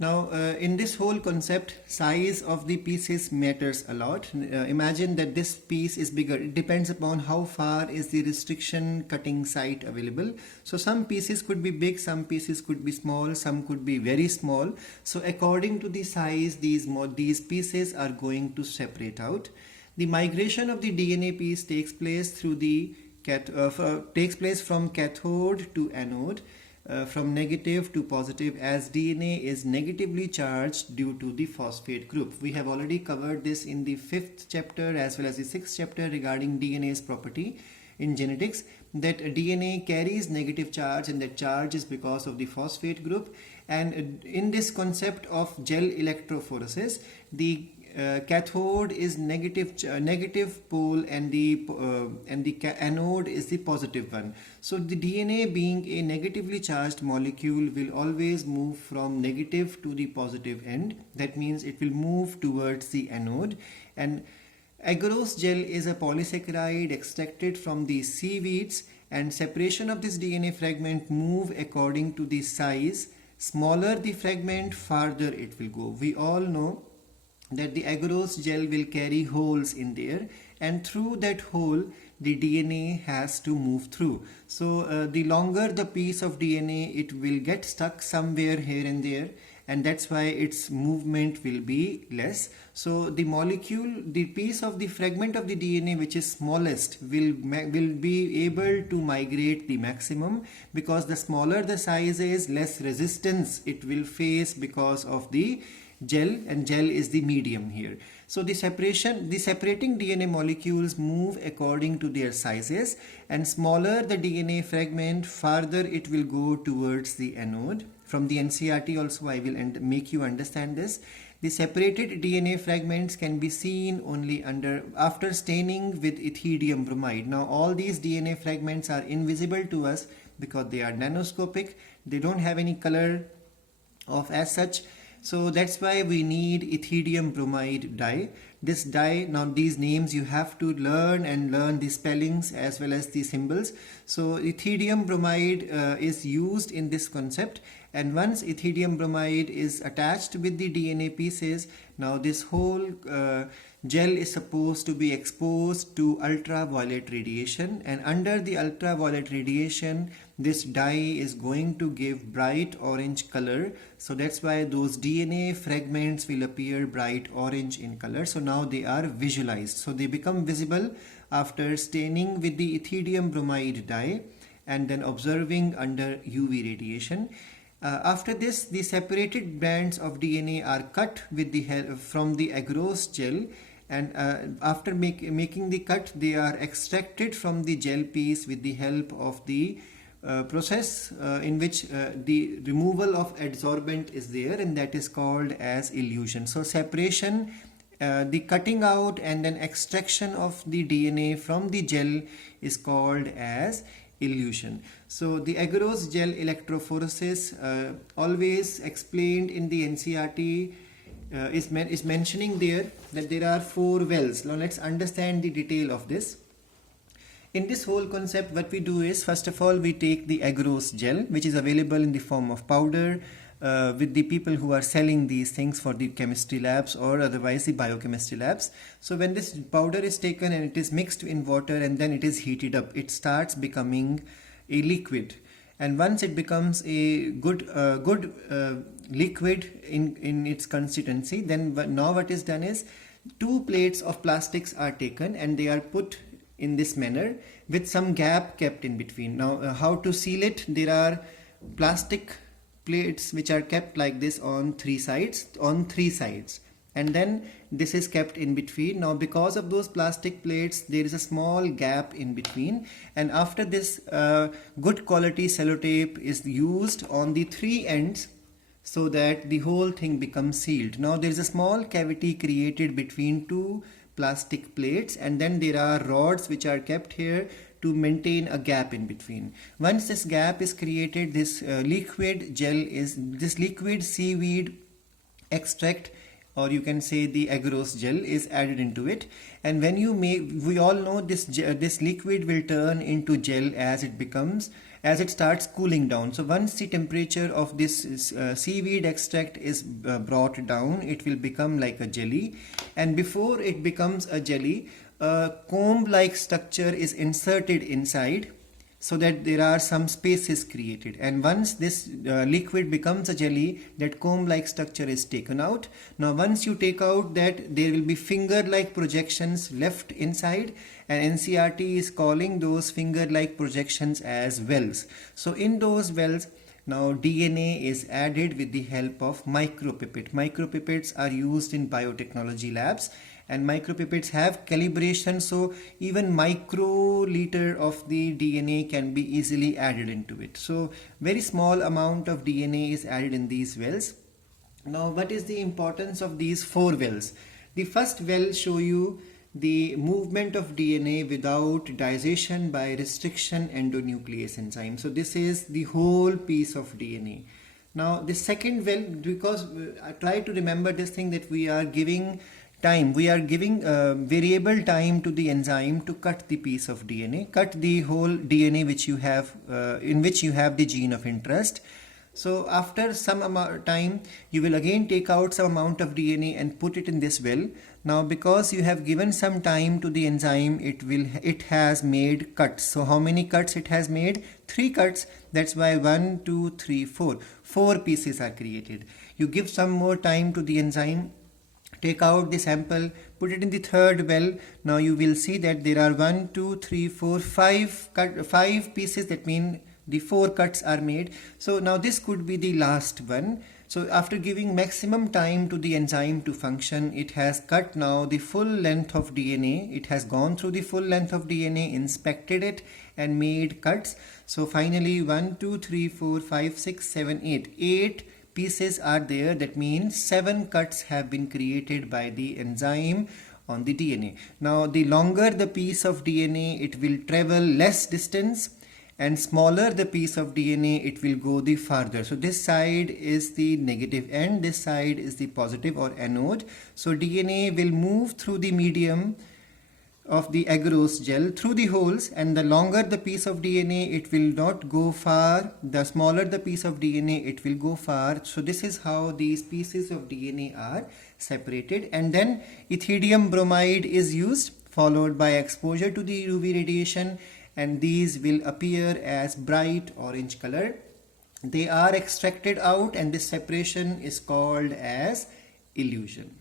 Now, in this whole concept, size of the pieces matters a lot. Imagine that this piece is bigger. It depends upon how far is the restriction cutting site available. So some pieces could be big, some pieces could be small, some could be very small. So according to the size, these pieces are going to separate out. The migration of the DNA piece takes place through the takes place from cathode to anode. From negative to positive, as DNA is negatively charged due to the phosphate group. We have already covered this in the 5th chapter as well as the 6th chapter regarding DNA's property in genetics, that DNA carries negative charge, and that charge is because of the phosphate group. And in this concept of gel electrophoresis, the cathode is negative pole, and the anode is the positive one. So the DNA, being a negatively charged molecule, will always move from negative to the positive end. That means it will move towards the anode. And agarose gel is a polysaccharide extracted from the seaweeds, and separation of this DNA fragment move according to the size. Smaller the fragment, farther it will go. We all know that the agarose gel will carry holes in there, and through that hole the DNA has to move through. So the longer the piece of DNA, it will get stuck somewhere here and there, and that's why its movement will be less. So the molecule, the piece of the fragment of the DNA which is smallest will be able to migrate the maximum, because the smaller the size is, less resistance it will face because of the gel, and gel is the medium here. So the separating DNA molecules move according to their sizes, and smaller the DNA fragment, farther it will go towards the anode. From the NCERT also I will make you understand this. The separated DNA fragments can be seen only after staining with ethidium bromide. Now all these DNA fragments are invisible to us because they are nanoscopic. They don't have any color of as such. So that's why we need ethidium bromide dye. This dye, now these names you have to learn the spellings as well as the symbols. So ethidium bromide is used in this concept, and once ethidium bromide is attached with the DNA pieces, now this whole gel is supposed to be exposed to ultraviolet radiation, and under the ultraviolet radiation this dye is going to give bright orange color. So that's why those DNA fragments will appear bright orange in color. So now they are visualized, so they become visible after staining with the ethidium bromide dye and then observing under UV radiation. After this, the separated bands of DNA are cut with the help from the agarose gel, and after making the cut, they are extracted from the gel piece with the help of the process in which the removal of adsorbent is there, and that is called as elution. So separation, the cutting out and then extraction of the DNA from the gel is called as elution. So the agarose gel electrophoresis, always explained in the NCERT, is mentioning there that there are 4 wells. Now let's understand the detail of this. In this whole concept, what we do is, first of all, we take the agarose gel, which is available in the form of powder with the people who are selling these things for the chemistry labs or otherwise the biochemistry labs. So when this powder is taken and it is mixed in water and then it is heated up, it starts becoming a liquid. And once it becomes a good liquid in its consistency, then now what is done is 2 plates of plastics are taken and they are put in this manner with some gap kept in between. Now how to seal it? There are plastic plates which are kept like this on 3 sides, and then this is kept in between. Now because of those plastic plates, there is a small gap in between, and after this good quality sellotape is used on the 3 ends so that the whole thing becomes sealed. Now there is a small cavity created between 2 plastic plates, and then there are rods which are kept here to maintain a gap in between. Once this gap is created, this liquid seaweed extract, or you can say the agarose gel, is added into it. And when you we all know this liquid will turn into gel as it becomes as it starts cooling down. So once the temperature of this seaweed extract is brought down, it will become like a jelly, and before it becomes a jelly, a comb-like structure is inserted inside, so that there are some spaces created, and once this liquid becomes a jelly, that comb-like structure is taken out. Now once you take out that, there will be finger-like projections left inside, and NCRT is calling those finger-like projections as wells. So in those wells, now DNA is added with the help of micropipette. Micropipettes are used in biotechnology labs, and micropipettes have calibration, so even microliter of the DNA can be easily added into it. So very small amount of DNA is added in these wells. Now what is the importance of these 4 wells? The first well show you the movement of DNA without digestion by restriction endonuclease enzyme. So this is the whole piece of DNA. Now the second well, because try to remember this thing, that we are giving time, we are giving variable time to the enzyme to cut the piece of DNA, cut the whole DNA which you have in which you have the gene of interest. So after some amount time, you will again take out some amount of DNA and put it in this well. Now because you have given some time to the enzyme, it has made cuts. So how many cuts it has made? 3 cuts. That's why 1 2 3 4 4 pieces are created. You give some more time to the enzyme, take out the sample, put it in the third well. Now you will see that there are 1 2 3 4 5 pieces. That means the 4 cuts are made. So now this could be the last one. So after giving maximum time to the enzyme to function, it has cut now the full length of DNA. It has gone through the full length of DNA, inspected it and made cuts. So finally 1 2 3 4 5 6 7 8 pieces are there. That means 7 cuts have been created by the enzyme on the DNA. Now the longer the piece of DNA, it will travel less distance, and smaller the piece of DNA, it will go the farther. So this side is the negative end, this side is the positive or anode. So DNA will move through the medium of the agarose gel through the holes, and the longer the piece of DNA, it will not go far. The smaller the piece of DNA, it will go far. So this is how these pieces of DNA are separated. And then ethidium bromide is used, followed by exposure to the UV radiation, and these will appear as bright orange color. They are extracted out, and this separation is called as elution.